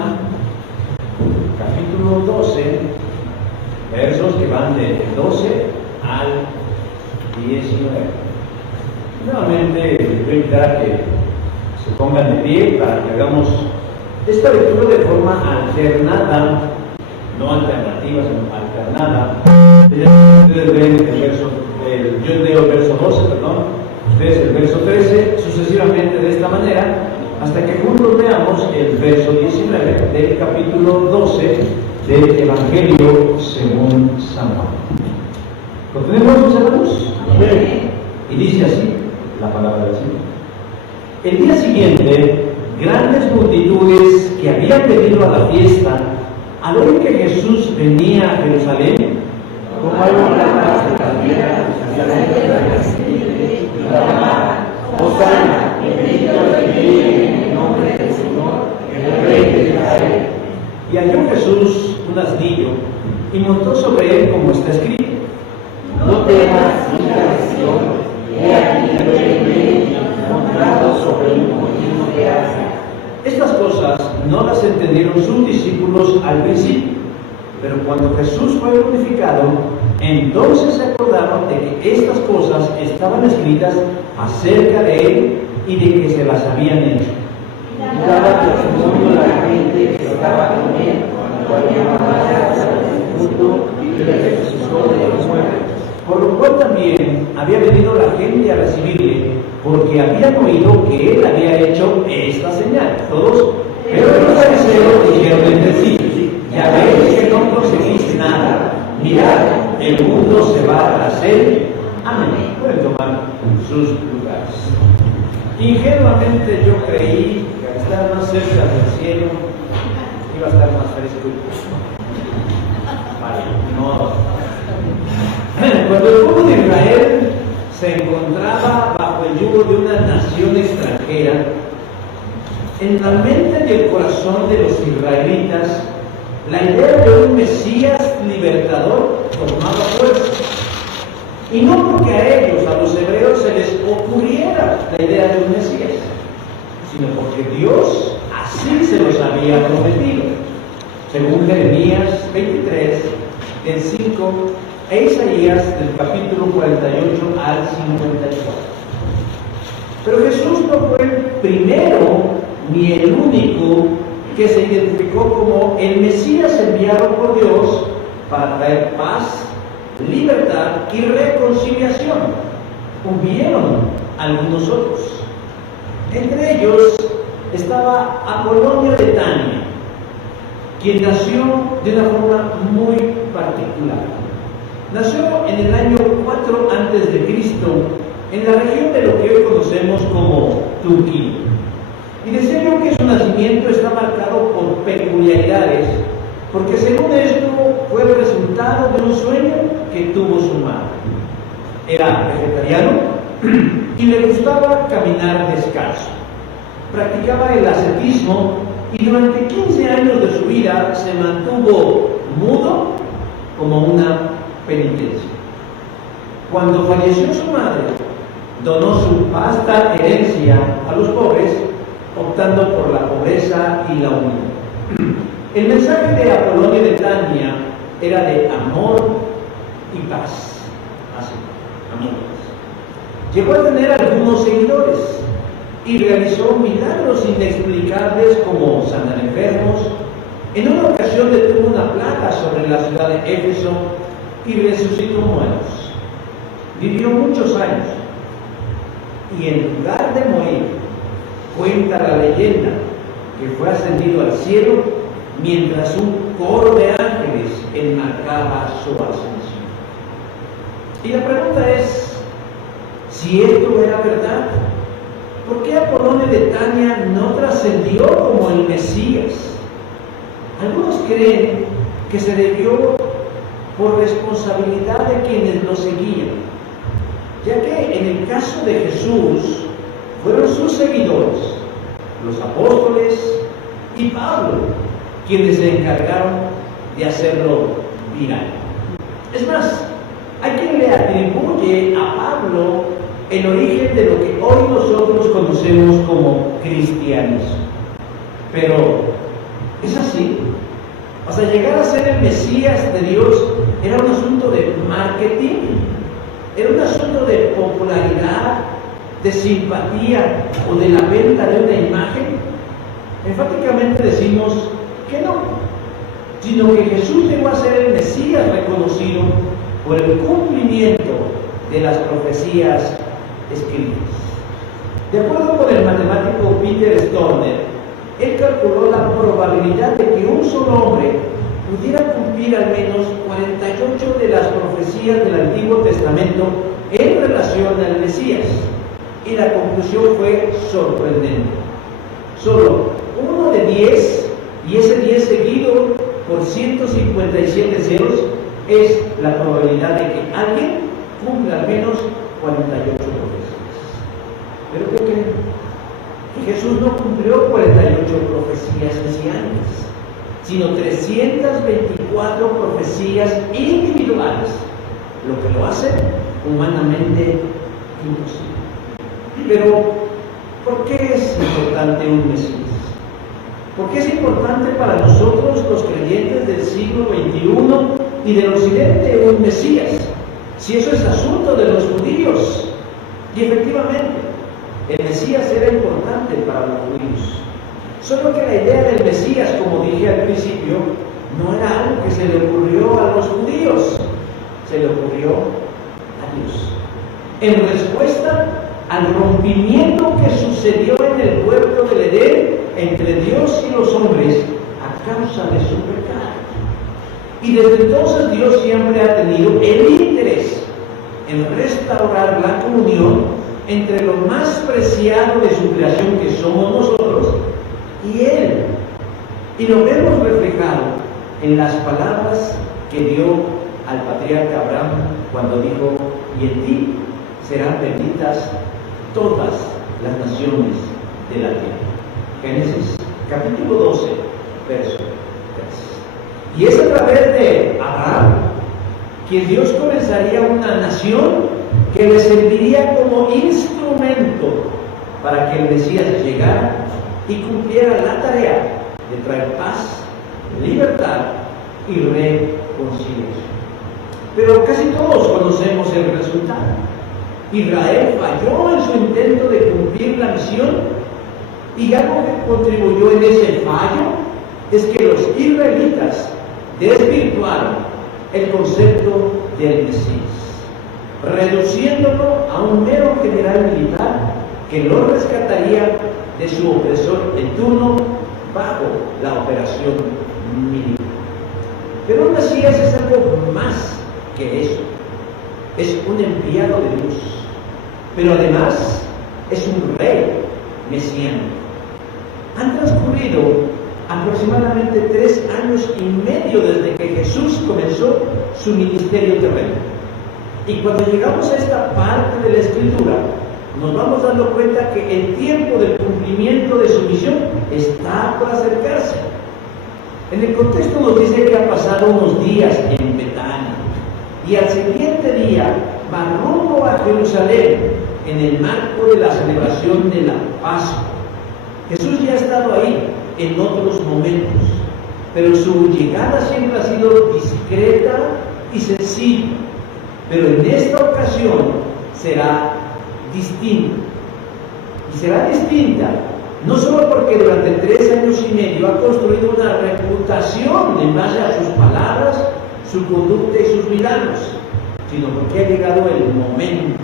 Juan, capítulo 12, versos que van del 12 al 19. Nuevamente les voy a invitar a que se pongan de pie para que hagamos esta lectura de forma alternada, no alternativa, sino alternada. Ustedes ven el verso, yo leo el verso 12, perdón, ustedes el verso 13, sucesivamente de esta manera, hasta que juntos veamos el verso 19 del capítulo 12 del Evangelio según San Juan. ¿Lo tenemos, mis hermanos? Amén. Y dice así la palabra del Señor. El día siguiente, grandes multitudes que habían venido a la fiesta, al oír que Jesús venía a Jerusalén, Tomaron las más de las piedras hacia la entrada del Espíritu y clamaban: Hosana, bendito el que viene en el nombre del Señor, el Rey de Israel. y halló Jesús un asnillo, y montó sobre él como está escrito: No temas, hija de Sión, he aquí el Rey montado sobre un pollino de asna. Estas cosas no las entendieron sus discípulos al principio, pero cuando Jesús fue glorificado, entonces se acordaron de que estas cosas estaban escritas acerca de él y de que se las habían hecho. Y daba testimonio a la gente que estaba con él cuando llamaba a el sepulcro y le resucitó de los muertos. Por lo cual también había venido la gente a recibirle, porque habían oído que él había hecho esta señal. Todos, pero los fariseos dijeron entre sí: ya veis que no conseguís nada. Mirad, el mundo se va tras él. Amén. Pueden tomar sus lugares. Ingenuamente yo creí que al estar más cerca del cielo iba a estar más fresco y justo. Vale, no. Cuando el pueblo de Israel se encontraba bajo el yugo de una nación extranjera, en la mente y el corazón de los israelitas, la idea de un Mesías libertador tomaba fuerza. Y no porque a ellos, a los hebreos, se les ocurriera la idea de un Mesías, sino porque Dios así se los había prometido, según Jeremías 23, del 5, e Isaías del capítulo 48 al 54. Pero Jesús no fue el primero ni el único que se identificó como el Mesías enviado por Dios para traer paz, libertad y reconciliación. Hubieron algunos otros. Entre ellos estaba Apolonio de Tania, quien nació de una forma muy particular. Nació en el año 4 a.C. en la región de lo que hoy conocemos como Turquía. Y decía yo que su nacimiento está marcado por peculiaridades, porque según esto fue el resultado de un sueño que tuvo su madre. Era vegetariano y le gustaba caminar descalzo. Practicaba el ascetismo y durante 15 años de su vida se mantuvo mudo como una penitencia. Cuando falleció su madre, donó su vasta herencia a los pobres, optando por la pobreza y la humildad. El mensaje de Apolonio de Tania era de amor y paz. Así, amor y paz. Llegó a tener algunos seguidores y realizó milagros inexplicables como sanar enfermos. En una ocasión detuvo una plaga sobre la ciudad de Éfeso y resucitó muertos. Vivió muchos años y en lugar de morir, cuenta la leyenda que fue ascendido al cielo mientras un coro de ángeles enmarcaba su ascensión. Y la pregunta es, si esto era verdad, ¿por qué Apolonio de Tania no trascendió como el Mesías? Algunos creen que se debió por responsabilidad de quienes lo seguían, ya que en el caso de Jesús fueron sus seguidores, los apóstoles y Pablo, quienes se encargaron de hacerlo viral. Es más, hay quien le atribuye a Pablo el origen de lo que hoy nosotros conocemos como cristianismo. Pero Es así. O sea, llegar a ser el Mesías de Dios era un asunto de marketing, era un asunto de popularidad, de simpatía o de la venta de una imagen. Enfáticamente decimos que no, sino que Jesús llegó a ser el Mesías reconocido por el cumplimiento de las profecías escritas. De acuerdo con el matemático Peter Storner, él calculó la probabilidad de que un solo hombre pudiera cumplir al menos 48 de las profecías del Antiguo Testamento en relación al Mesías. Y la conclusión fue sorprendente. Solo uno de 10, y ese 10 seguido por 157 ceros, es la probabilidad de que alguien cumpla al menos 48 profecías. ¿Pero qué creen? Que Jesús no cumplió 48 profecías mesiánicas, sino 324 profecías individuales, lo que lo hace humanamente imposible. Pero, ¿por qué es importante un Mesías? ¿Por qué es importante para nosotros, los creyentes del siglo XXI y del Occidente, un Mesías? Si eso es asunto de los judíos. Y efectivamente, el Mesías era importante para los judíos. Solo que la idea del Mesías, como dije al principio, no era algo que se le ocurrió a los judíos, se le ocurrió a Dios. En respuesta al rompimiento que sucedió en el huerto del Edén entre Dios y los hombres a causa de su pecado. Y desde entonces Dios siempre ha tenido el interés en restaurar la comunión entre lo más preciado de su creación, que somos nosotros, y Él. Y lo vemos reflejado en las palabras que dio al patriarca Abraham cuando dijo: y en ti serán benditas todas las naciones de la tierra. Génesis capítulo 12, verso 3. Y es a través de Abraham que Dios comenzaría una nación que le serviría como instrumento para que el Mesías llegara y cumpliera la tarea de traer paz, libertad y reconciliación. Pero casi todos conocemos el resultado. Israel falló en su intento de cumplir la misión, y algo que contribuyó en ese fallo es que los israelitas desvirtuaron el concepto del Mesías, reduciéndolo a un mero general militar que lo rescataría de su opresor en turno bajo la operación militar. Pero un Mesías es algo más que eso. Es un enviado de Dios, pero además es un rey mesiánico. Han transcurrido aproximadamente 3 años y medio desde que Jesús comenzó su ministerio terreno. Y cuando llegamos a esta parte de la Escritura, nos vamos dando cuenta que el tiempo del cumplimiento de su misión está por acercarse. En el contexto nos dice que ha pasado unos días en Betania, y al siguiente día va rumbo a Jerusalén en el marco de la celebración de la Pascua. Jesús ya ha estado ahí en otros momentos, pero su llegada siempre ha sido discreta y sencilla. Pero en esta ocasión será distinta. Y será distinta no solo porque durante 3 años y medio ha construido una reputación en base a sus palabras, su conducta y sus milagros, sino porque ha llegado el momento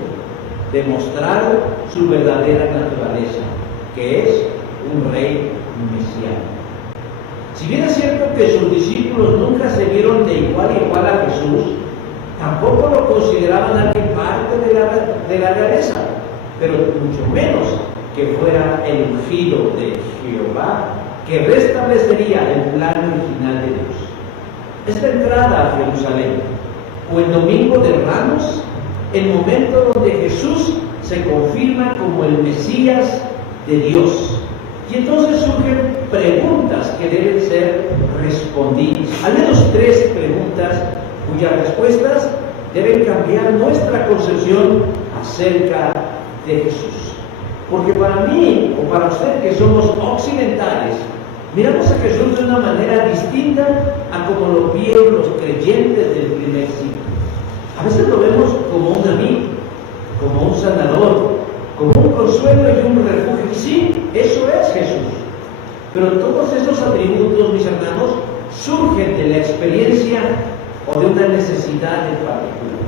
de mostrar su verdadera naturaleza, que es un rey mesiánico. Si bien es cierto que sus discípulos nunca se vieron de igual a igual a Jesús, tampoco lo consideraban alguien parte de la realeza, pero mucho menos que fuera el ungido de Jehová, que restablecería el plan original de Dios. Esta entrada a Jerusalén, o el domingo de Ramos, el momento donde Jesús se confirma como el Mesías de Dios. Y entonces surgen preguntas que deben ser respondidas. Al menos 3 preguntas cuyas respuestas deben cambiar nuestra concepción acerca de Jesús. Porque para mí, o para usted que somos occidentales, Miramos a Jesús de una manera distinta a como lo vieron los creyentes del primer siglo. A veces lo vemos como un amigo, como un sanador, como un consuelo y un refugio. Sí, eso es Jesús. Pero todos esos atributos, mis hermanos, surgen de la experiencia o de una necesidad en particular.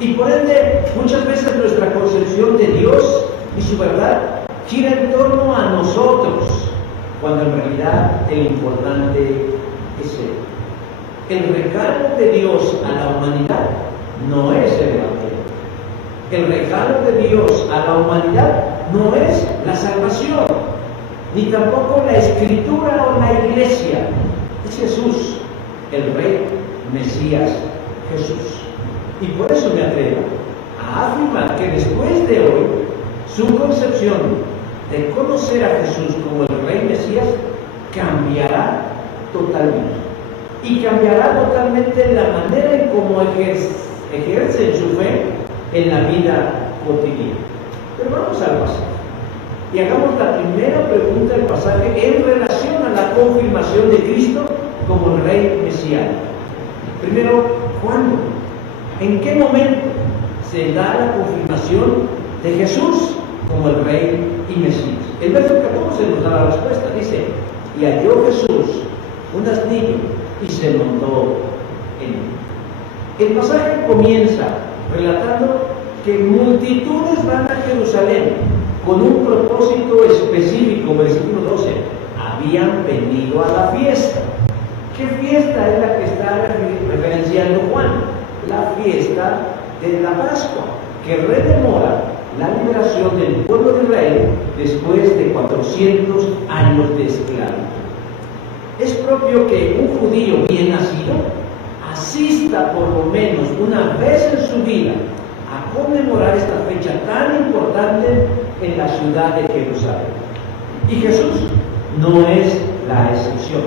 Y por ende, muchas veces nuestra concepción de Dios y su verdad gira en torno a nosotros, cuando en realidad el importante es Él. El regalo de Dios a la humanidad no es el Evangelio. El regalo de Dios a la humanidad no es la salvación, ni tampoco la Escritura o la Iglesia. Es Jesús, el Rey Mesías Jesús. Y por eso me atrevo a afirmar que después de hoy, su concepción de conocer a Jesús como el Rey Mesías cambiará totalmente. Y cambiará totalmente la manera en cómo ejercen su fe en la vida cotidiana. Pero vamos al pasaje. Y hagamos la primera pregunta del pasaje en relación a la confirmación de Cristo como el Rey Mesías. Primero, ¿cuándo? ¿En qué momento se da la confirmación de Jesús como el Rey y Mesías? El verso 14 nos da la respuesta. Dice, y halló Jesús un asnillo y se montó en él. El pasaje comienza relatando que multitudes van a Jerusalén con un propósito específico. Versículo 12, habían venido a la fiesta. ¿Qué fiesta es la que está referenciando Juan? La fiesta de la Pascua, que rememora la liberación del pueblo de Israel después de 400 años de esclavitud. Es propio que un judío bien nacido asista por lo menos una vez en su vida a conmemorar esta fecha tan importante en la ciudad de Jerusalén. Y Jesús no es la excepción.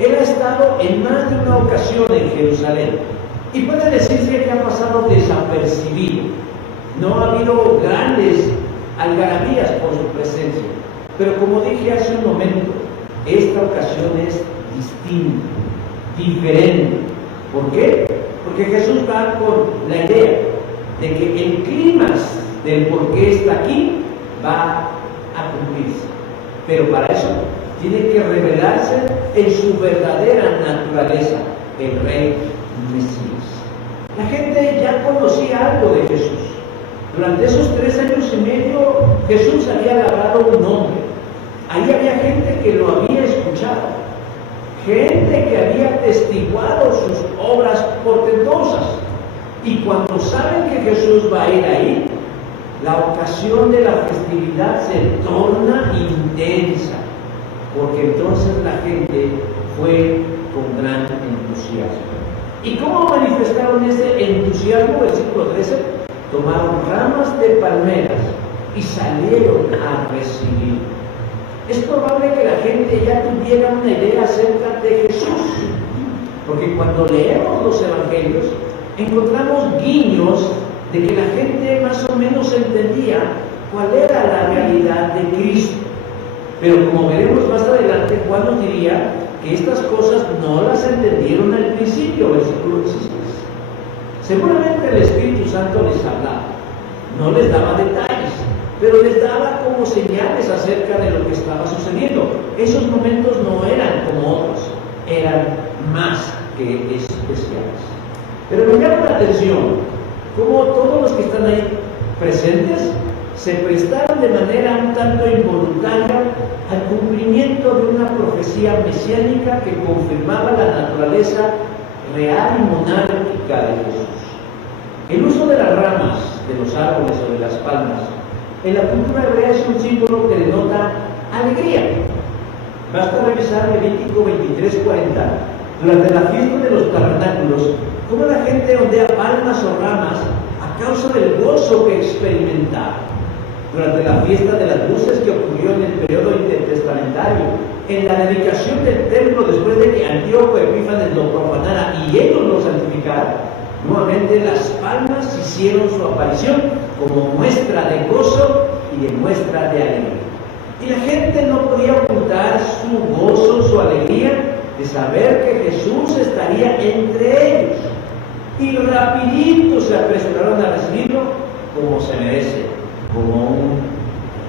Él ha estado en más de una ocasión en Jerusalén y puede decirse que ha pasado desapercibido. No ha habido grandes algarabías por su presencia, pero como dije hace un momento, esta ocasión es distinta, diferente. ¿Por qué? Porque Jesús va con la idea de que el clímax del por qué está aquí va a cumplirse. Pero para eso tiene que revelarse en su verdadera naturaleza, el Rey Mesías. La gente ya conocía algo de Jesús. Durante esos 3 años y medio, Jesús había labrado un nombre. Ahí había gente que lo había escuchado, gente que había atestiguado sus obras portentosas. Y cuando saben que Jesús va a ir ahí, la ocasión de la festividad se torna intensa, porque entonces la gente fue con gran entusiasmo. ¿Y cómo manifestaron ese entusiasmo? Versículo 13, tomaron ramas de palmeras y salieron a recibir. Es probable que la gente ya tuviera una idea acerca de Jesús, porque cuando leemos los evangelios encontramos guiños de que la gente más o menos entendía cuál era la realidad de Cristo. Pero como veremos más adelante, Juan nos diría que estas cosas no las entendieron al principio, versículo 16. Seguramente el Espíritu Santo les hablaba, no les daba detalles, pero les daba como señales acerca de lo que estaba sucediendo. Esos momentos no eran como otros, eran más que especiales. Pero me llama la atención cómo todos los que están ahí presentes se prestaron de manera un tanto involuntaria al cumplimiento de una profecía mesiánica que confirmaba la naturaleza real y monárquica de Jesús. El uso de las ramas de los árboles o de las palmas en la cultura hebrea es un símbolo que denota alegría. Basta revisar Levítico 23:40 durante la fiesta de los tabernáculos, cómo la gente ondea palmas o ramas a causa del gozo que experimentaba. Durante la fiesta de las luces que ocurrió en el periodo intertestamentario, en la dedicación del templo después de que Antíoco Epífanes lo profanara y ellos lo santificaran, nuevamente las palmas hicieron su aparición como muestra de gozo y de muestra de alegría. Y la gente no podía ocultar su gozo, su alegría de saber que Jesús estaría entre ellos. Y rapidito se apresuraron a recibirlo como se merece, como un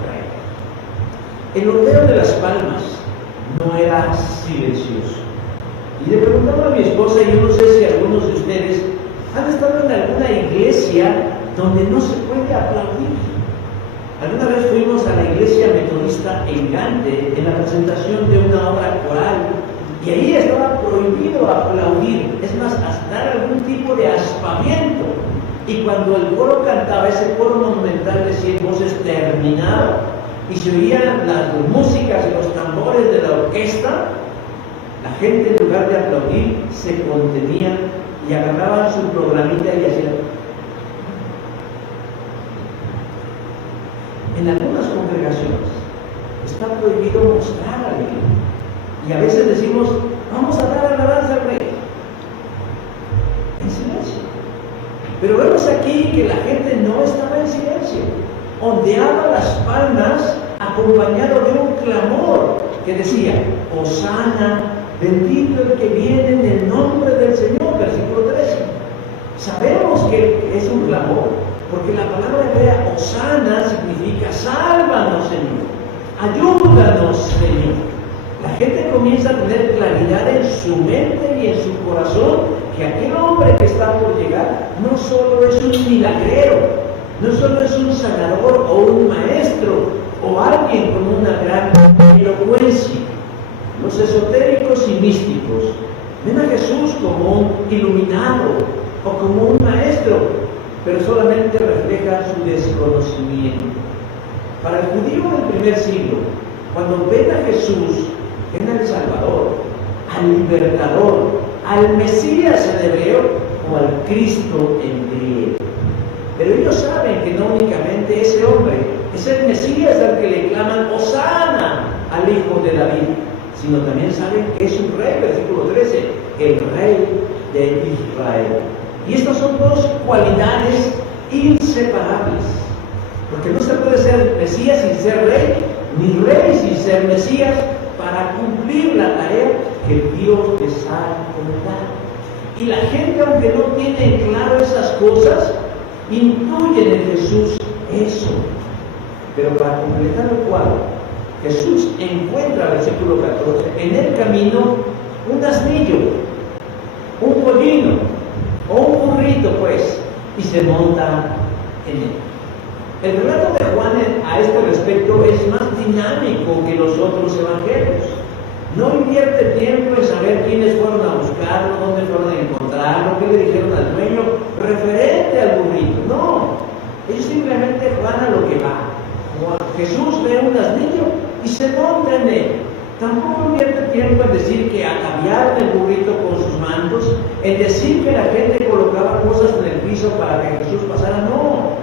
rey. El horneo de las palmas no era silencioso. Y le preguntaba a mi esposa, y yo no sé si algunos de ustedes han estado en alguna iglesia donde no se puede aplaudir. Alguna vez fuimos a la iglesia metodista en Gante en la presentación de una obra coral y ahí estaba prohibido aplaudir, es más, hasta dar algún tipo de aspaviento. Y cuando el coro cantaba, ese coro monumental de 100 voces terminaba y se oían las músicas y los tambores de la orquesta, la gente en lugar de aplaudir se contenía y agarraban su programita y hacían. En algunas congregaciones está prohibido mostrar alegría. Y a veces decimos, vamos a dar alabanza al Rey. En silencio. Pero vemos aquí que la gente no estaba en silencio. Ondeaba las palmas acompañado de un clamor que decía, Hosana, bendito el que viene en el nombre del Señor, versículo 13. Sabemos que es un clamor, porque la palabra hebrea Hosana significa sálvanos, Señor, ayúdanos, Señor. La gente comienza a tener claridad en su mente y en su corazón que aquel hombre que está por llegar no solo es un milagrero, no solo es un sanador o un maestro o alguien con una gran elocuencia. Los esotéricos y místicos ven a Jesús como un iluminado o como un maestro, pero solamente refleja su desconocimiento. Para el judío del primer siglo, cuando ven a Jesús, ven al Salvador, al Libertador, al Mesías en hebreo o al Cristo en griego. Pero ellos saben que no únicamente ese hombre es el Mesías al que le claman Hosana al Hijo de David, sino también saben que es un rey, versículo 13, el Rey de Israel. Y estas son dos cualidades inseparables, porque no se puede ser Mesías sin ser rey, ni rey sin ser Mesías, para cumplir la tarea que Dios les ha encomendado. Y la gente, aunque no tiene claro esas cosas, intuyen en Jesús eso. Pero para completar el cuadro, Jesús encuentra, versículo 14, en el camino un asnillo, un pollino, o un burrito, pues, y se monta en él. El relato de Juan a este respecto es más dinámico que los otros evangelios. No invierte tiempo en saber quiénes fueron a buscarlo, dónde fueron a encontrarlo, qué le dijeron al dueño, referente al burrito. No, ellos simplemente van a lo que va. Jesús ve un asnillo y se monta en él. Tampoco invierte tiempo en decir que ataviaron el burrito con sus mantos, en decir que la gente colocaba cosas en el piso para que Jesús pasara. No.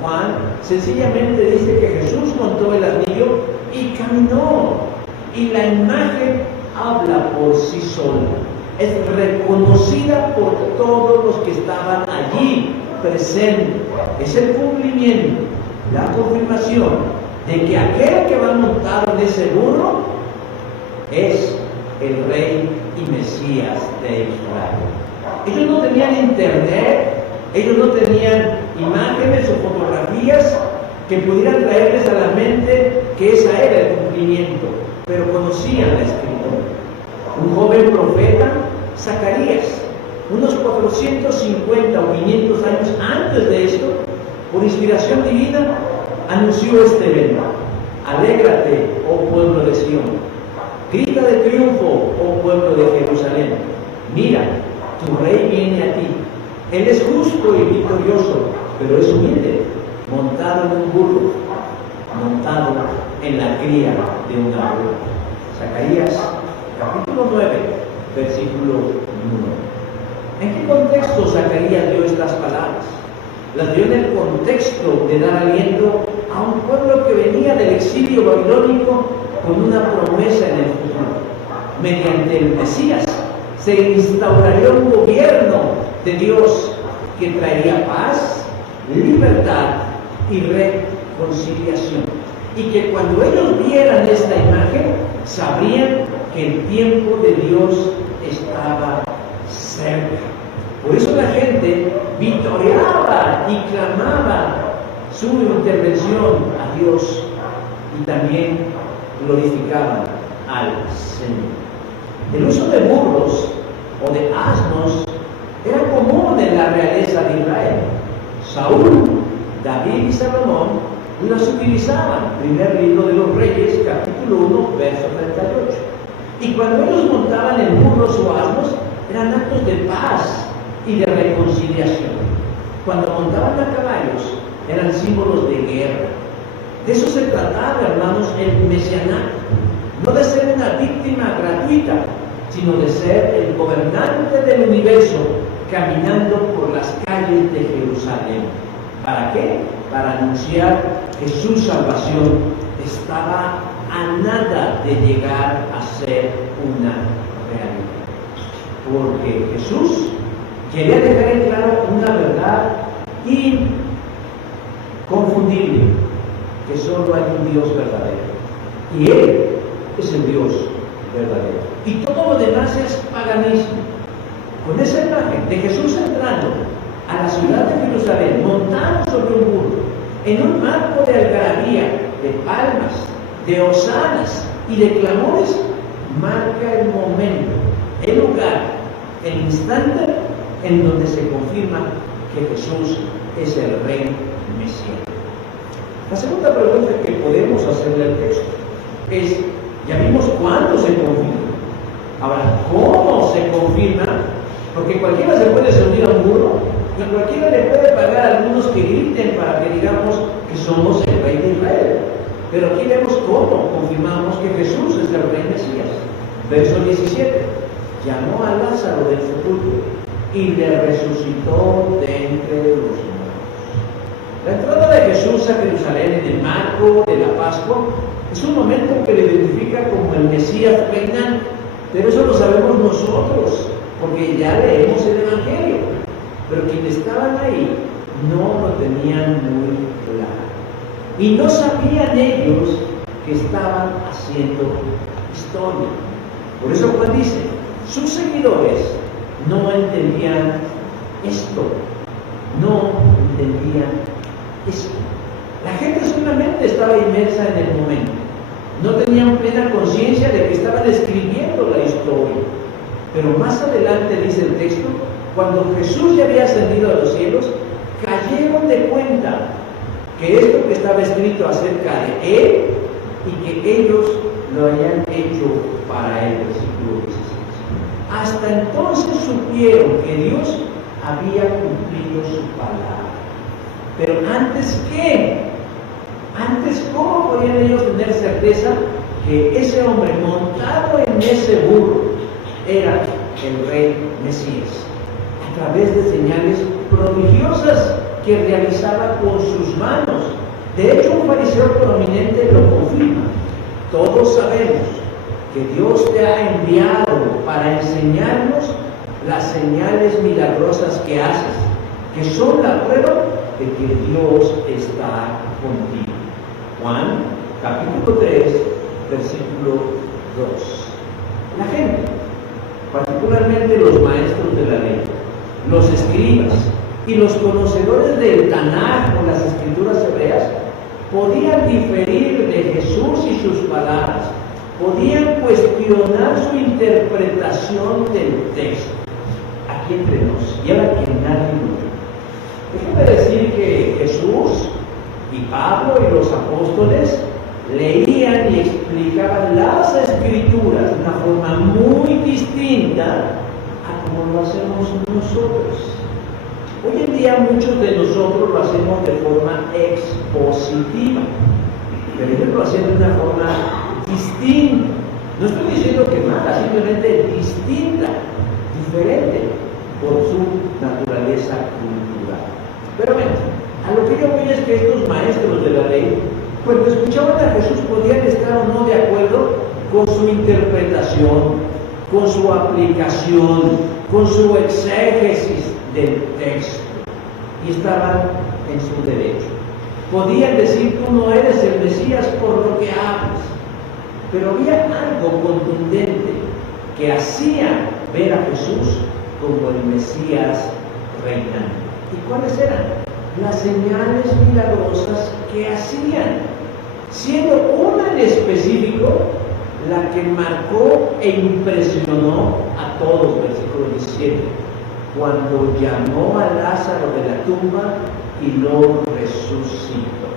Juan sencillamente dice que Jesús montó el asnillo y caminó. Y la imagen habla por sí sola. Es reconocida por todos los que estaban allí presentes. Es el cumplimiento, la confirmación de que aquel que va montado en ese burro es el Rey y Mesías de Israel. Ellos no tenían internet, ellos no tenían imágenes o fotografías que pudieran traerles a la mente que esa era el cumplimiento, pero conocían la Escritura. Un joven profeta, Zacarías, unos 450 o 500 años antes de esto, por inspiración divina, anunció este evento. Alégrate, oh pueblo de Sión. Grita de triunfo, oh pueblo de Jerusalén. Mira, tu rey viene a ti. Él es justo y victorioso, pero es humilde, montado en un burro, montado en la cría de una burra. Zacarías, capítulo 9, versículo 1. ¿En qué contexto Zacarías dio estas palabras? Las dio en el contexto de dar aliento a un pueblo que venía del exilio babilónico con una promesa en el futuro. Mediante el Mesías se instauraría un gobierno de Dios que traería paz, libertad y reconciliación. y que cuando ellos vieran esta imagen, sabrían que el tiempo de Dios estaba cerca. Por eso la gente vitoreaba y clamaba su intervención a Dios y también glorificaban al Señor. El uso de burros o de asnos era común en la realeza de Israel. Saúl, David y Salomón las utilizaban. Primer libro de los Reyes, capítulo 1, verso 38. Y cuando ellos montaban en burros o asnos, eran actos de paz y de reconciliación. Cuando montaban a caballos, eran símbolos de guerra. De eso se trataba, hermanos, el mesianato. No de ser una víctima gratuita, sino de ser el gobernante del universo caminando por las calles de Jerusalén. ¿Para qué? Para anunciar que su salvación estaba a nada de llegar a ser una realidad. Porque Jesús quería dejar en claro una verdad inconfundible, que solo hay un Dios verdadero. Y Él es el Dios verdadero. Y todo lo demás es paganismo. Con esa imagen de Jesús entrando a la ciudad de Jerusalén, montado sobre un burro, en un marco de algarabía, de palmas, de hosanas y de clamores, marca el momento, el lugar, el instante en donde se confirma que Jesús es el Rey Mesías. La segunda pregunta que podemos hacerle al texto es, ya vimos cuándo se confirma. Ahora, ¿cómo se confirma? Porque cualquiera se puede subir a un burro, y cualquiera le puede pagar a algunos que griten para que digamos que somos el Rey de Israel. Pero aquí vemos cómo confirmamos que Jesús es el Rey Mesías. Verso 17. Llamó a Lázaro del sepulcro y le resucitó de entre los muertos. La entrada de Jesús a Jerusalén en el marco de la Pascua es un momento que le identifica como el Mesías reinante, pero eso lo sabemos nosotros, porque ya leemos el Evangelio. Pero quienes estaban ahí no lo tenían muy claro. Y no sabían ellos que estaban haciendo historia. Por eso Juan dice, sus seguidores no entendían esto. No entendían esto. La gente solamente estaba inmersa en el momento. No tenían plena conciencia de que estaban escribiendo la historia. Pero más adelante dice el texto, cuando Jesús ya había ascendido a los cielos, cayeron de cuenta que esto que estaba escrito acerca de Él y que ellos lo habían hecho para Él. Versículo 16. Hasta entonces supieron que Dios había cumplido su palabra. Pero antes, ¿qué? Antes, ¿cómo podían ellos tener certeza que ese hombre montado en ese burro era el Rey Mesías? A través de señales prodigiosas que realizaba con sus manos. De hecho, un fariseo prominente lo confirma. Todos sabemos que Dios te ha enviado para enseñarnos las señales milagrosas que haces, que son la prueba de que Dios está contigo. Juan, capítulo 3, versículo 2. La gente, particularmente los maestros de la ley, los escribas y los conocedores del Tanaj o las escrituras hebreas, podían diferir de Jesús y sus palabras, podían cuestionar su interpretación del texto. Aquí entre nos, y ahora que nadie lo ve. Déjame decir que Jesús y Pablo y los apóstoles leían y explicaban las escrituras de una forma muy distinta a como lo hacemos nosotros. Hoy en día muchos de nosotros lo hacemos de forma expositiva, pero ellos lo hacían de una forma distinta. No estoy diciendo que mala, simplemente distinta, diferente por su naturaleza cultural. Pero bueno, a lo que yo voy es que estos maestros de la ley, cuando escuchaban a Jesús, podían estar o no de acuerdo con su interpretación, con su aplicación, con su exégesis del texto, y estaban en su derecho. Podían decir: tú no eres el Mesías por lo que hablas. Pero había algo contundente que hacía ver a Jesús como el Mesías reinante. ¿Y cuáles eran? Las señales milagrosas que hacían, siendo una en específico la que marcó e impresionó a todos. Versículo 17: cuando llamó a Lázaro de la tumba y lo resucitó.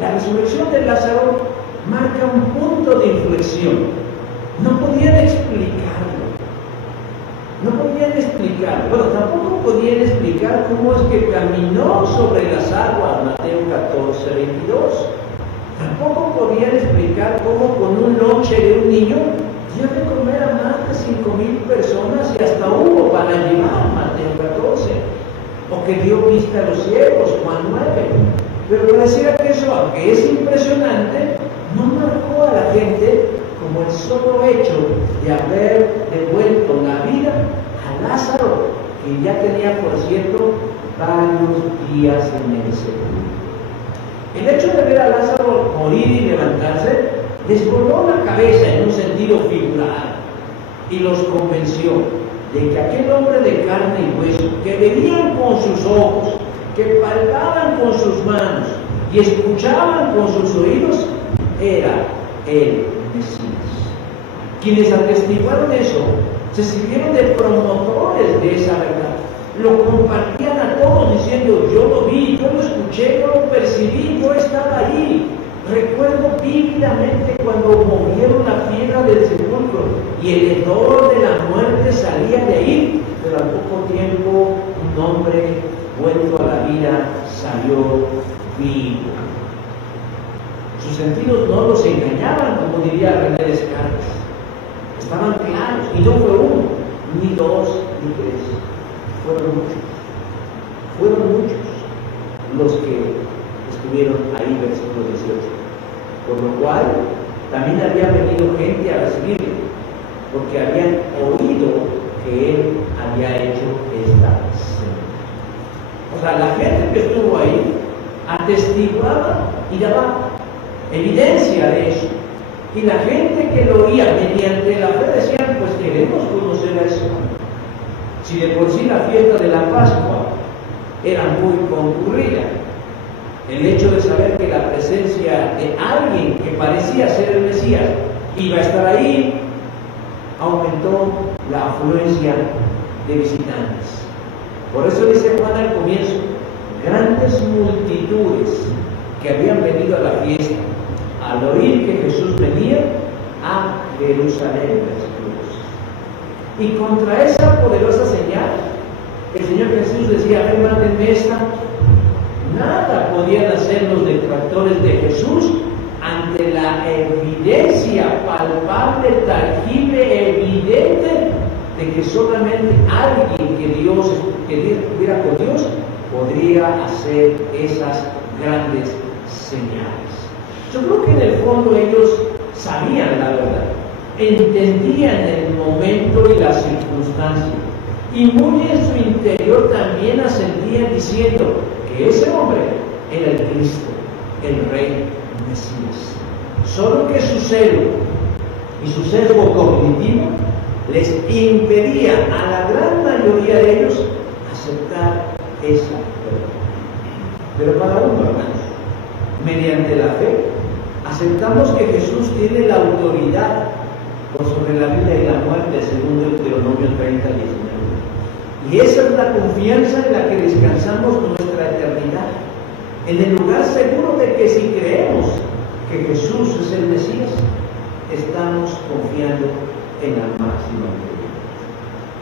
La resurrección de Lázaro marca un punto de inflexión. No podían explicarlo. Bueno, tampoco podían explicar cómo es que caminó sobre las aguas, Mateo 14, 22. Tampoco podían explicar cómo con un lonche de un niño dio de comer a más de 5,000 personas y hasta hubo para llevar, Mateo 14. O que dio vista a los ciegos, Juan 9. Pero pareciera que eso, aunque es impresionante, no marcó a la gente como el solo hecho de haber devuelto la vida a Lázaro, que ya tenía, por cierto, varios días en el sepulcro. El hecho de ver a Lázaro morir y levantarse les voló la cabeza en un sentido figurado y los convenció de que aquel hombre de carne y hueso, que veían con sus ojos, que palpaban con sus manos y escuchaban con sus oídos, era el Mesías. Quienes atestiguaron eso se sirvieron de promotores de esa verdad. Lo compartían a todos diciendo: yo lo vi, yo lo escuché, yo lo percibí, yo estaba ahí. Recuerdo vívidamente cuando movieron la piedra del sepulcro y el hedor de la muerte salía de ahí, pero al poco tiempo un hombre vuelto a la vida salió vivo. Sus sentidos no los engañaban, como diría René Descartes. Estaban claros, y no fue uno, ni dos, ni tres. Fueron muchos los que estuvieron ahí, versículo 18. Por lo cual, también había venido gente a recibirle, porque habían oído que él había hecho esta señal. O sea, la gente que estuvo ahí atestiguaba y daba evidencia de eso. Y la gente que lo oía mediante la fe decían: pues queremos conocer a ese hombre. Si de por sí la fiesta de la Pascua era muy concurrida, el hecho de saber que la presencia de alguien que parecía ser el Mesías iba a estar ahí, aumentó la afluencia de visitantes. Por eso dice Juan al comienzo: grandes multitudes que habían venido a la fiesta al oír que Jesús venía a Jerusalén. Y contra esa poderosa señal, el Señor Jesús decía: ven, mándenme esta. Nada podían hacer los detractores de Jesús ante la evidencia palpable, tangible, evidente de que solamente alguien que estuviera con Dios podría hacer esas grandes señales. Yo creo que en el fondo ellos sabían la verdad, entendían el momento y la circunstancia, y muy en su interior también asentían diciendo que ese hombre era el Cristo, el Rey Mesías. Solo que su celo y su sesgo cognitivo les impedía a la gran mayoría de ellos aceptar esa verdad. Pero para uno, hermanos, mediante la fe, aceptamos que Jesús tiene la autoridad por sobre la vida y la muerte, según Deuteronomio 30, 19. Y esa es la confianza en la que descansamos nuestra eternidad, en el lugar seguro de que si creemos que Jesús es el Mesías, estamos confiando en la máxima autoridad.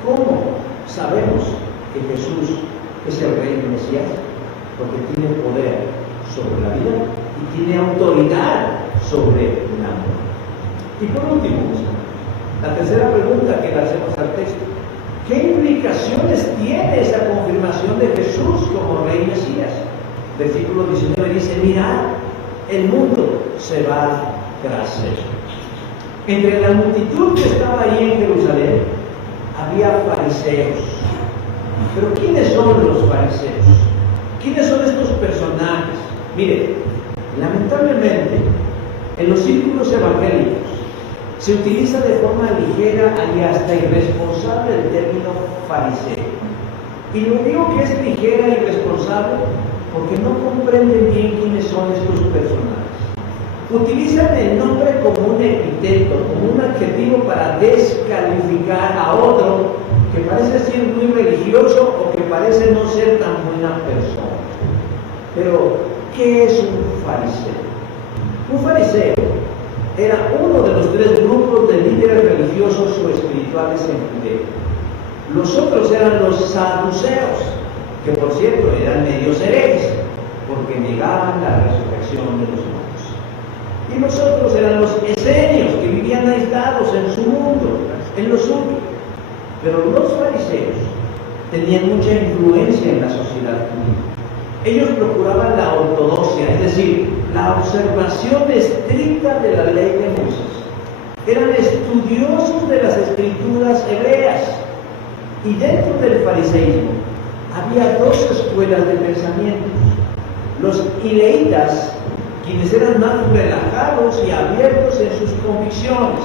¿Cómo sabemos que Jesús es el Rey Mesías? Porque tiene poder sobre la vida y tiene autoridad sobre la muerte. Y por último, la tercera pregunta que le hacemos al texto: ¿qué implicaciones tiene esa confirmación de Jesús como Rey Mesías? Versículo 19 dice: mirad, el mundo se va tras él. Entre la multitud que estaba ahí en Jerusalén había fariseos. Pero ¿quiénes son los fariseos? ¿Quiénes son estos personajes? Mire, lamentablemente, en los círculos evangélicos se utiliza de forma ligera y hasta irresponsable el término fariseo. Y lo digo que es ligera y irresponsable porque no comprenden bien quiénes son estos personajes. Utilizan el nombre como un epíteto, como un adjetivo para descalificar a otro que parece ser muy religioso o que parece no ser tan buena persona. Pero, ¿qué es un fariseo? Un fariseo era uno de los tres grupos de líderes religiosos o espirituales en Judea. Los otros eran los saduceos, que por cierto eran medios herejes, porque negaban la resurrección de los muertos. Y los otros eran los esenios, que vivían aislados en su mundo, en lo suyo. Pero los fariseos tenían mucha influencia en la sociedad judía. Ellos procuraban la ortodoxia, es decir, la observación estricta de la ley de Moisés. Eran estudiosos de las escrituras hebreas. Y dentro del fariseísmo había dos escuelas de pensamientos. Los ileitas, quienes eran más relajados y abiertos en sus convicciones.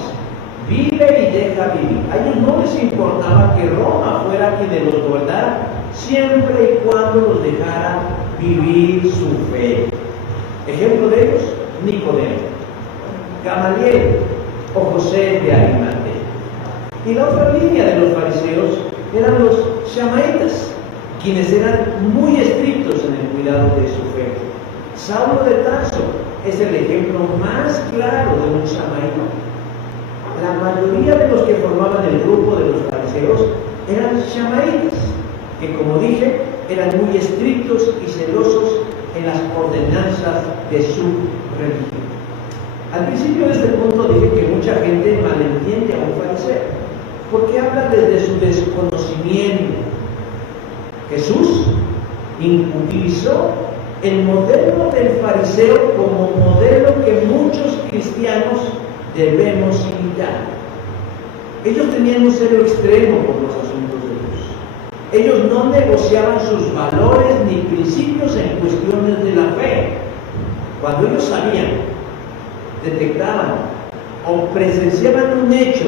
Vive y deja vivir. A ellos no les importaba que Roma fuera quien los gobernara, siempre y cuando los dejara vivir su fe. Ejemplo de ellos, Nicodemo, Gamaliel o José de Arimatea. Y la otra línea de los fariseos eran los shamaitas, quienes eran muy estrictos en el cuidado de su fe. Saulo de Tarso es el ejemplo más claro de un shamaita. La mayoría de los que formaban el grupo de los fariseos eran shamaitas, que como dije, eran muy estrictos y celosos en las ordenanzas de su religión. Al principio de este punto dije que mucha gente malentiende a un fariseo, porque habla desde su desconocimiento. Jesús utilizó el modelo del fariseo como modelo que muchos cristianos debemos imitar. Ellos tenían un celo extremo por los asuntos de Dios. Ellos no negociaban sus valores ni principios en cuestiones de la fe. Cuando ellos sabían, detectaban o presenciaban un hecho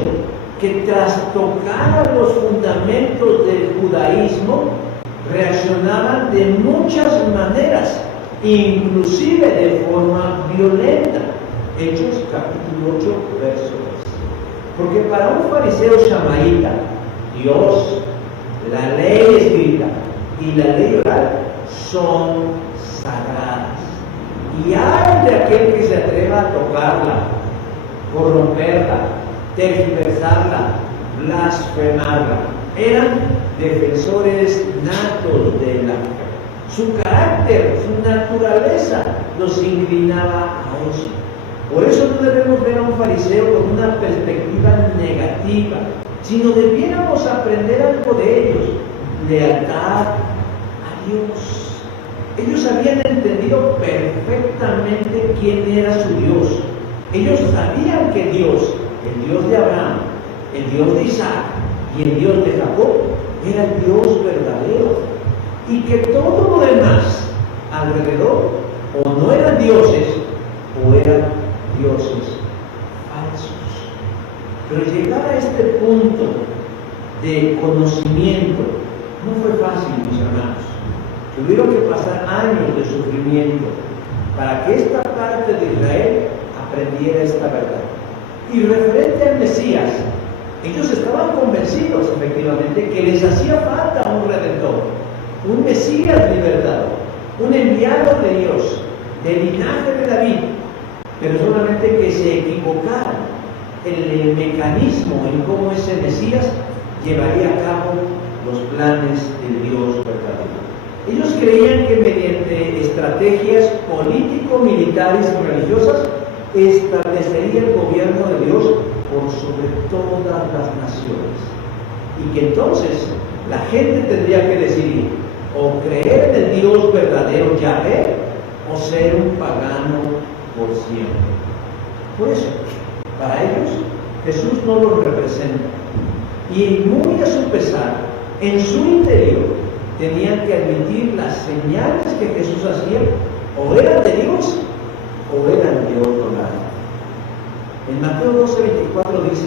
que trastocara los fundamentos del judaísmo, reaccionaban de muchas maneras, inclusive de forma violenta. Hechos capítulo 8, verso 3. Porque para un fariseo shamaíta, Dios, la ley escrita y la ley oral son sagradas. Y hay de aquel que se atreva a tocarla, corromperla, tergiversarla, blasfemarla. Eran defensores natos de la fe. Su carácter, su naturaleza los inclinaba a eso. Por eso no debemos ver a un fariseo con una perspectiva negativa, sino debiéramos aprender algo de ellos: lealtad a Dios. Ellos habían entendido perfectamente quién era su Dios. Ellos sabían que Dios, el Dios de Abraham, el Dios de Isaac y el Dios de Jacob, era el Dios verdadero, y que todo lo demás alrededor o no eran dioses o eran dioses falsos. Pero llegar a este punto de conocimiento no fue fácil, mis hermanos. Tuvieron que pasar años de sufrimiento para que esta parte de Israel aprendiera esta verdad. Y referente al Mesías, ellos estaban convencidos efectivamente que les hacía falta un Redentor, un Mesías libertador, un enviado de Dios, del linaje de David, pero solamente que se equivocaran en el mecanismo en cómo ese Mesías llevaría a cabo los planes del Dios verdadero. Ellos creían que mediante estrategias político-militares y religiosas establecería el gobierno de Dios por sobre todas las naciones, y que entonces la gente tendría que decidir o creer en el Dios verdadero Yahvé o ser un pagano por siempre. Por eso, para ellos, Jesús no los representa, y muy a su pesar, en su interior tenían que admitir las señales que Jesús hacía O eran de Dios o eran de otro lado. En Mateo 12:24 dice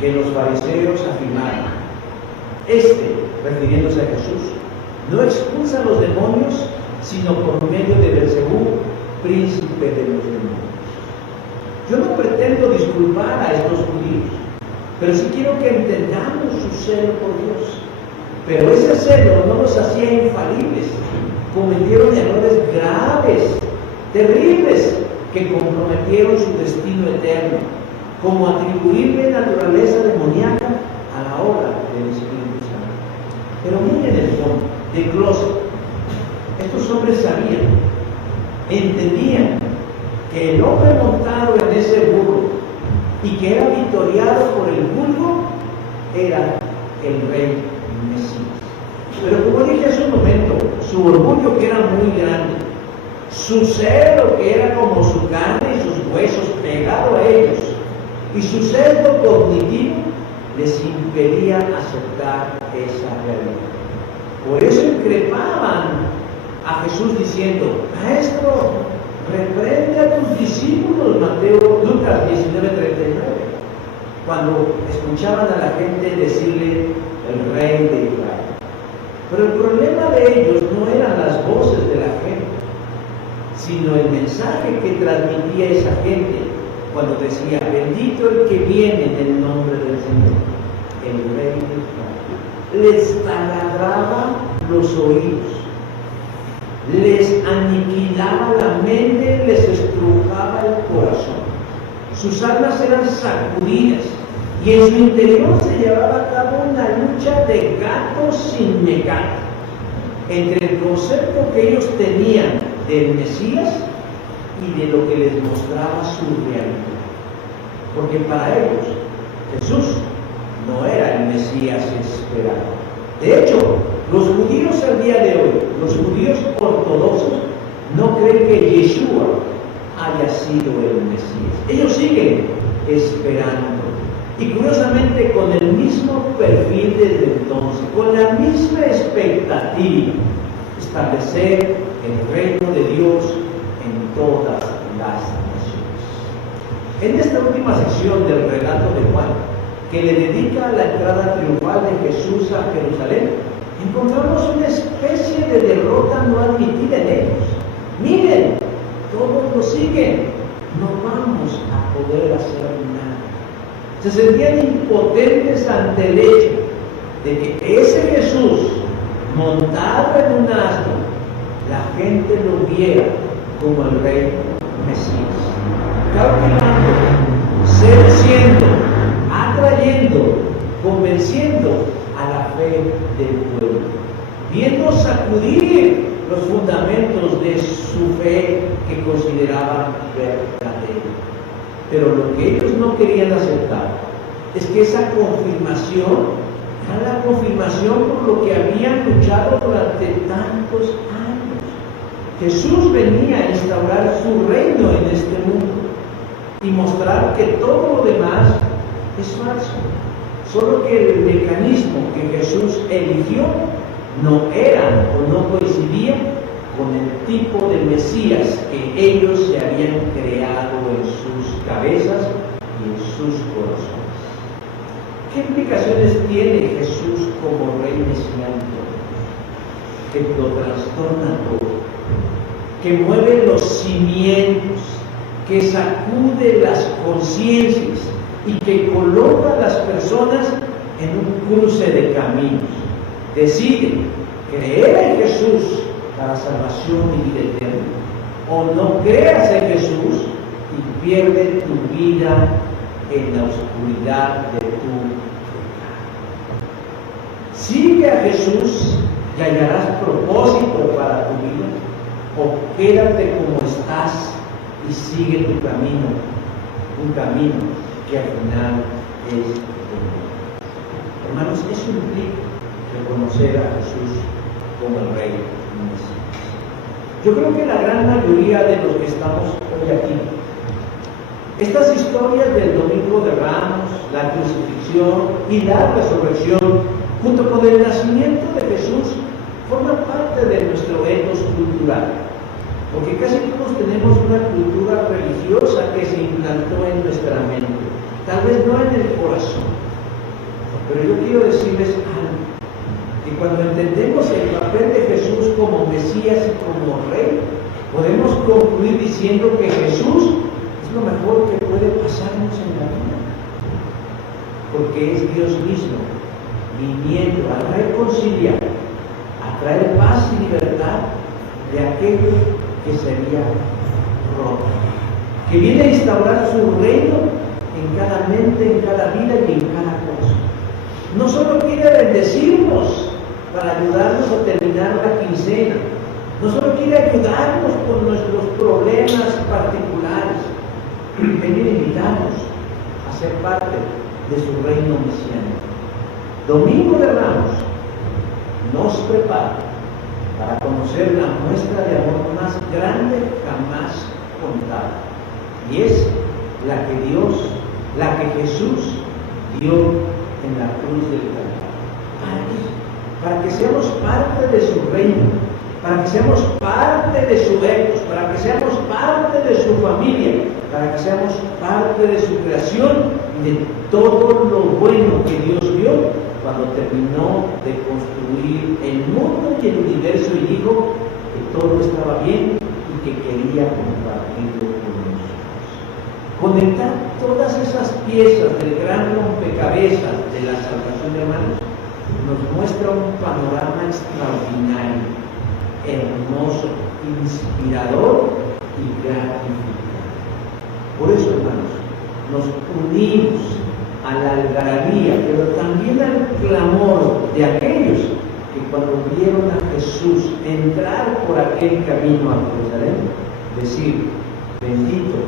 que los fariseos afirmaron: refiriéndose a Jesús, no expulsa a los demonios, sino por medio de Beelzebú, príncipe de los demonios. Yo no pretendo disculpar a estos judíos, pero sí quiero que entendamos su celo por Dios. Pero ese celo no los hacía infalibles. Cometieron errores graves, terribles, que comprometieron su destino eterno, como atribuirle naturaleza demoníaca a la obra del Espíritu Santo. Pero miren el fondo, de closet. Estos hombres sabían, entendían que el hombre montado en ese burro y que era victoriado por el vulgo era el rey Mesías. Pero como dije hace un momento, su orgullo, que era muy grande, su celo, que era como su carne y sus huesos pegado a ellos, y su sesgo cognitivo les impedía aceptar esa realidad. Por eso increpaban a Jesús diciendo: Maestro, reprende a tus discípulos. Lucas 19:39, cuando escuchaban a la gente decirle el rey de Israel. Pero el problema de ellos no eran las voces de la gente, sino el mensaje que transmitía esa gente cuando decía: bendito el que viene en el nombre del Señor, el rey de Israel. Les taladraba los oídos, les aniquilaba la mente, les estrujaba el corazón. Sus almas eran sacudidas y en su interior se llevaba a cabo una lucha de gato sin mecánica entre el concepto que ellos tenían del Mesías y de lo que les mostraba su realidad. Porque para ellos Jesús no era el Mesías esperado. De hecho, los judíos al día de hoy, los judíos ortodoxos, no creen que Yeshua haya sido el Mesías. Ellos siguen esperando. Y curiosamente con el mismo perfil desde entonces, con la misma expectativa: establecer el reino de Dios en todas las naciones. En esta última sección del relato de Juan, que le dedica la entrada triunfal de Jesús a Jerusalén, encontramos una especie de derrota no admitida en ellos. Miren, todos lo siguen, no vamos a poder hacer nada. Se sentían impotentes ante el hecho de que ese Jesús, montado en un asno, la gente lo viera como el rey Mesías, cautivando, seduciendo, atrayendo, convenciendo a la fe del pueblo, viendo sacudir los fundamentos de su fe que consideraban verdadera. Pero lo que ellos no querían aceptar es que esa confirmación era la confirmación por lo que habían luchado durante tantos años. Jesús venía a instaurar su reino en este mundo y mostrar que todo lo demás es falso. Solo que el mecanismo que Jesús eligió no era o no coincidía con el tipo de Mesías que ellos se habían creado en sus cabezas y en sus corazones. ¿Qué implicaciones tiene Jesús como rey mesiánico? Que lo trastorna todo, que mueve los cimientos, que sacude las conciencias y que coloca a las personas en un cruce de caminos. Decide creer en Jesús para salvación y vida eterna, o no creas en Jesús y pierde tu vida en la oscuridad de tu pecado. Sigue a Jesús y hallarás propósito para tu vida, o quédate como estás y sigue tu camino, un camino que al final es bueno. Hermanos, eso implica reconocer a Jesús como el Rey Mesías. Yo creo que la gran mayoría de los que estamos hoy aquí, estas historias del Domingo de Ramos, la crucifixión y la resurrección, junto con el nacimiento de Jesús, forman parte de nuestro ethos cultural. Porque casi todos tenemos una cultura religiosa que se implantó en nuestra mente, tal vez no en el corazón. Pero yo quiero decirles algo, que cuando entendemos el papel de Jesús como Mesías y como Rey, podemos concluir diciendo que Jesús es lo mejor que puede pasarnos en la vida, porque es Dios mismo viniendo a reconciliar, a traer paz y libertad de aquello que sería roto, que viene a instaurar su reino en cada mente, en cada vida y en cada cosa. No solo quiere bendecirnos para ayudarnos a terminar la quincena, no solo quiere ayudarnos con nuestros problemas particulares, quiere invitarnos a ser parte de su reino mesiánico. Domingo de Ramos nos prepara para conocer la muestra de amor más grande jamás contada, y es la que Jesús dio en la cruz del Calvario. Para que seamos parte de su reino, para que seamos parte de su ecos, para que seamos parte de su familia, para que seamos parte de su creación y de todo lo bueno que Dios vio cuando terminó de construir el mundo y el universo y dijo que todo estaba bien y que quería compartirlo con nosotros. Conectar todas esas piezas del gran rompecabezas de la salvación, hermanos, nos muestra un panorama extraordinario, hermoso, inspirador y gratificante. Por eso, hermanos, nos unimos a la algarabía, pero también al clamor de aquellos que cuando vieron a Jesús entrar por aquel camino a Jerusalén, decir: bendito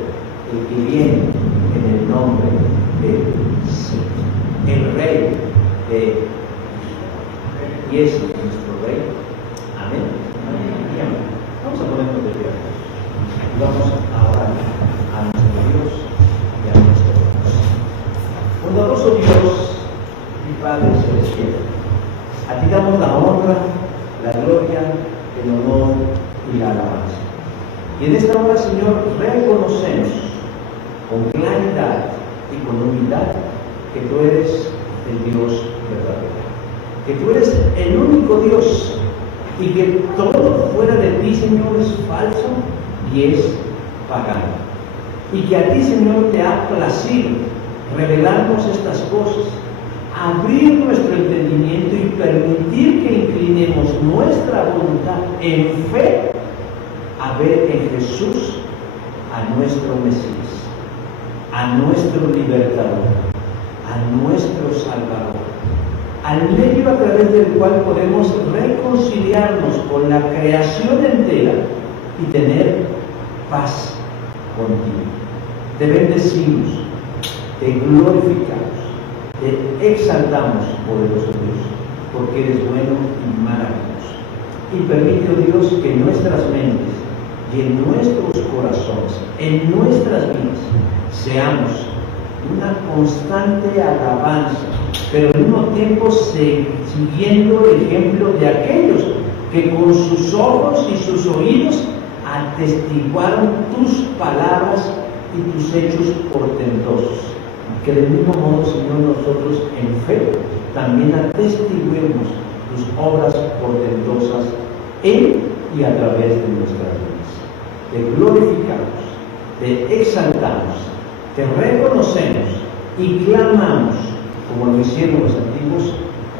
el que viene en el nombre del Señor, el Rey de Israel. Y es nuestro Rey. Amén. Y amén. Vamos a ponernos de pie. Vamos a orar a nuestro Dios y a nuestro Dios. Bondadoso Dios y Padre Celestial, a ti damos la honra, la gloria, el honor y la alabanza. Y en esta hora, Señor, reconocemos con claridad y con humildad que tú eres el Dios verdadero, que tú eres el único Dios y que todo fuera de ti, Señor, es falso y es pagano. Y que a ti, Señor, te ha placido revelarnos estas cosas, abrir nuestro entendimiento y permitir que inclinemos nuestra voluntad en fe a ver en Jesús a nuestro Mesías, a nuestro libertador, a nuestro Salvador, al medio a través del cual podemos reconciliarnos con la creación entera y tener paz contigo. Te bendecimos, te glorificamos, te exaltamos, poderoso Dios, porque eres bueno y maravilloso. Y permite, oh Dios, que en nuestras mentes y en nuestros corazones, en nuestras vidas, seamos una constante alabanza, pero al mismo tiempo siguiendo el ejemplo de aquellos que con sus ojos y sus oídos atestiguaron tus palabras y tus hechos portentosos. Que del mismo modo, Señor, nosotros en fe también atestiguemos tus obras portentosas en y a través de nuestras vidas. Te glorificamos, te exaltamos, te reconocemos y clamamos, como lo hicieron los antiguos: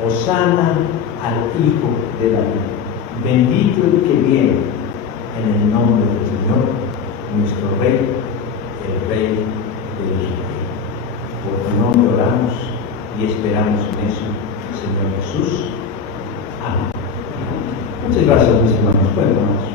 Hosana al Hijo de David. Bendito el que viene en el nombre del Señor, nuestro Rey, el Rey de Israel. Por tu nombre oramos y esperamos en eso, Señor Jesús. Amén. Muchas gracias, mis hermanos. Bueno, hermanos,